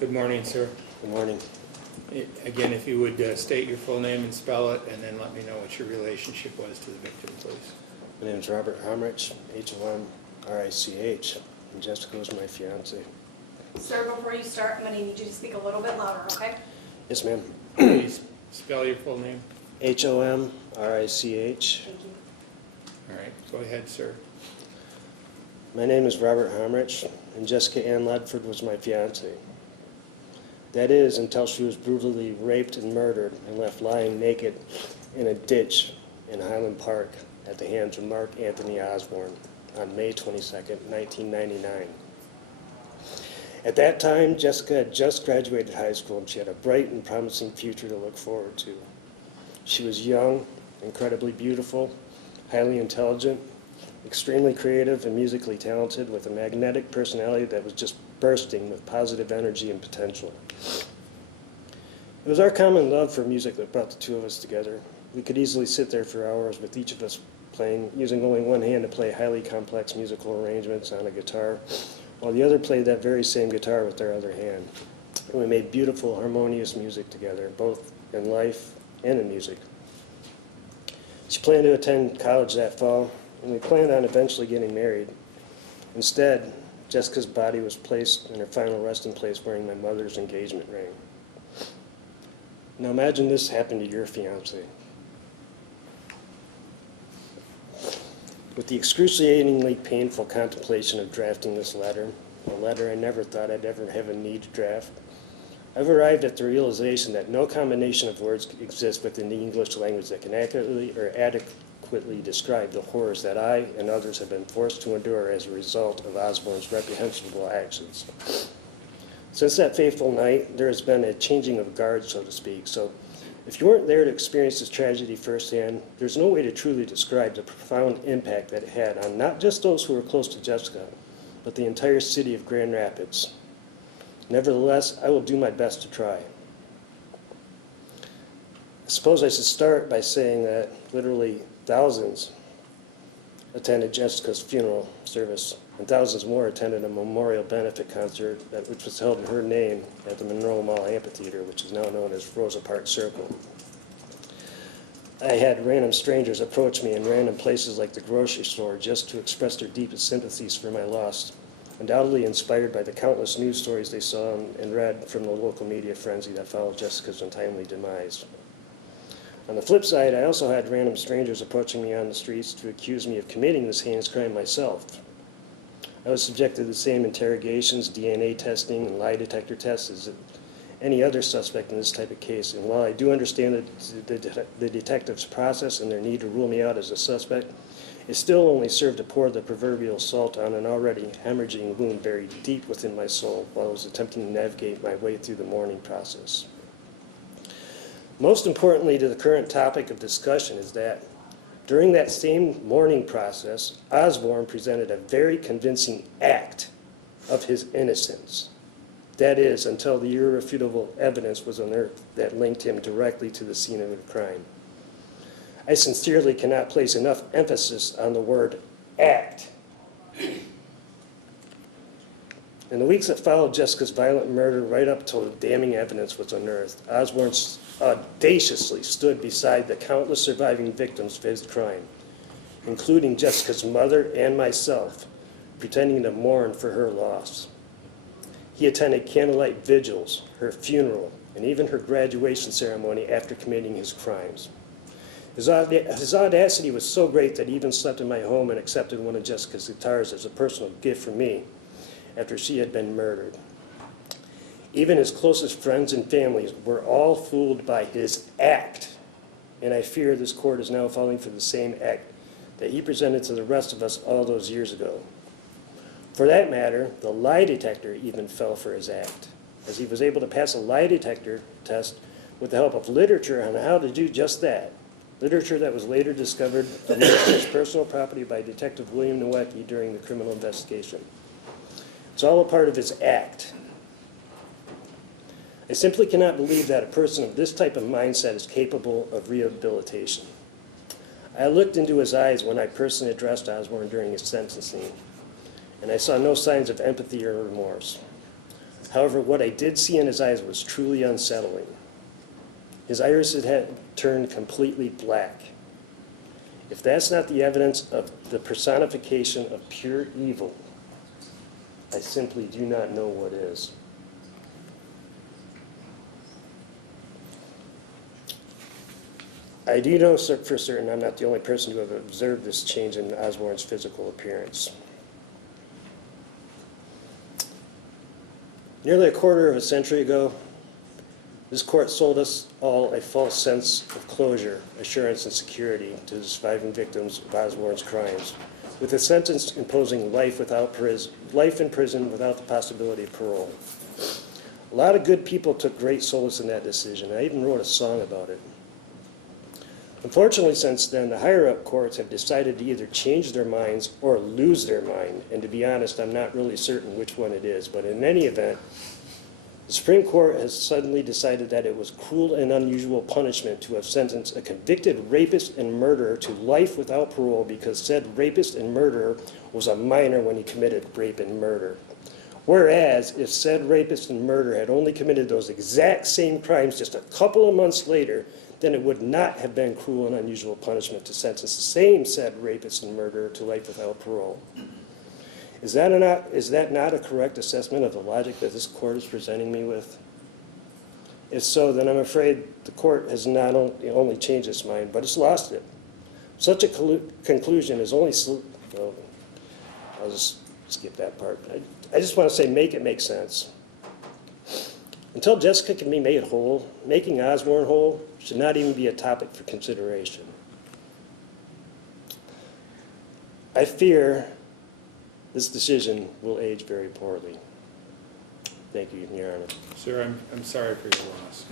Good morning, sir. Good morning. Again, if you would state your full name and spell it, and then let me know what your relationship was to the victim, please. My name is Robert Homrich, Homrich, and Jessica was my fiance. Sir, before you start, I'm going to need you to speak a little bit louder, okay? Yes, ma'am. Please spell your full name. Homrich. Thank you. All right, go ahead, sir. My name is Robert Homrich, and Jessica Ann Ledford was my fiance. That is, until she was brutally raped and murdered and left lying naked in a ditch in Highland Park at the hands of Mark Anthony Osborne on May 22nd, 1999. At that time, Jessica had just graduated high school and she had a bright and promising future to look forward to. She was young, incredibly beautiful, highly intelligent, extremely creative and musically talented, with a magnetic personality that was just bursting with positive energy and potential. It was our common love for music that brought the two of us together. We could easily sit there for hours with each of us playing, using only one hand to play highly complex musical arrangements on a guitar, while the other played that very same guitar with their other hand. And we made beautiful, harmonious music together, both in life and in music. She planned to attend college that fall, and we planned on eventually getting married. Instead, Jessica's body was placed in her final resting place wearing my mother's engagement ring. Now imagine this happened to your fiancé. With the excruciatingly painful contemplation of drafting this letter, a letter I never thought I'd ever have a need to draft, I've arrived at the realization that no combination of words exists within the English language that can accurately or adequately describe the horrors that I and others have been forced to endure as a result of Osborne's reprehensible actions. Since that fateful night, there has been a changing of guard, so to speak. So if you weren't there to experience this tragedy firsthand, there's no way to truly describe the profound impact that it had on not just those who were close to Jessica, but the entire city of Grand Rapids. Nevertheless, I will do my best to try. I suppose I should start by saying that literally thousands attended Jessica's funeral service, and thousands more attended a memorial benefit concert which was held in her name at the Monroe Mall Amphitheater, which is now known as Rosa Parks Circle. I had random strangers approach me in random places like the grocery store just to express their deepest sympathies for my loss, undoubtedly inspired by the countless news stories they saw and read from the local media frenzy that followed Jessica's untimely demise. On the flip side, I also had random strangers approaching me on the streets to accuse me of committing this heinous crime myself. I was subjected to the same interrogations, DNA testing, and lie detector tests as any other suspect in this type of case. And while I do understand the detective's process and their need to rule me out as a suspect, it still only served to pour the proverbial salt on an already hemorrhaging wound buried deep within my soul while I was attempting to navigate my way through the mourning process. Most importantly to the current topic of discussion is that during that same mourning process, Osborne presented a very convincing act of his innocence. That is, until the irrefutable evidence was unearthed that linked him directly to the scene of the crime. I sincerely cannot place enough emphasis on the word act. In the weeks that followed Jessica's violent murder, right up till the damning evidence was unearthed, Osborne audaciously stood beside the countless surviving victims of his crime, including Jessica's mother and myself, pretending to mourn for her loss. He attended candlelight vigils, her funeral, and even her graduation ceremony after committing his crimes. His audacity was so great that he even slept in my home and accepted one of Jessica's guitars as a personal gift from me after she had been murdered. Even his closest friends and families were all fooled by his act, and I fear this court is now falling for the same act that he presented to the rest of us all those years ago. For that matter, the lie detector even fell for his act, as he was able to pass a lie detector test with the help of literature on how to do just that. Literature that was later discovered amongst his personal property by Detective William Nowicki during the criminal investigation. It's all a part of his act. I simply cannot believe that a person of this type of mindset is capable of rehabilitation. I looked into his eyes when I personally addressed Osborne during his sentencing, and I saw no signs of empathy or remorse. However, what I did see in his eyes was truly unsettling. His irises had turned completely black. If that's not the evidence of the personification of pure evil, I simply do not know what is. I do know for certain I'm not the only person who have observed this change in Osborne's physical appearance. Nearly a quarter of a century ago, this court sold us all a false sense of closure, assurance, and security to the surviving victims of Osborne's crimes, with a sentence imposing life in prison without the possibility of parole. A lot of good people took great solace in that decision. I even wrote a song about it. Unfortunately, since then, the higher-up courts have decided to either change their minds or lose their mind, and to be honest, I'm not really certain which one it is, but in any event, the Supreme Court has suddenly decided that it was cruel and unusual punishment to have sentenced a convicted rapist and murderer to life without parole because said rapist and murderer was a minor when he committed rape and murder. Whereas, if said rapist and murderer had only committed those exact same crimes just a couple of months later, then it would not have been cruel and unusual punishment to sentence the same said rapist and murderer to life without parole. Is that not a correct assessment of the logic that this court is presenting me with? If so, then I'm afraid the court has not only changed its mind, but it's lost it. Such a conclusion is only, well, I'll just skip that part. I just want to say make it make sense. Until Jessica can be made whole, making Osborne whole should not even be a topic for consideration. I fear this decision will age very poorly. Thank you, Your Honor. Sir, I'm sorry for your loss.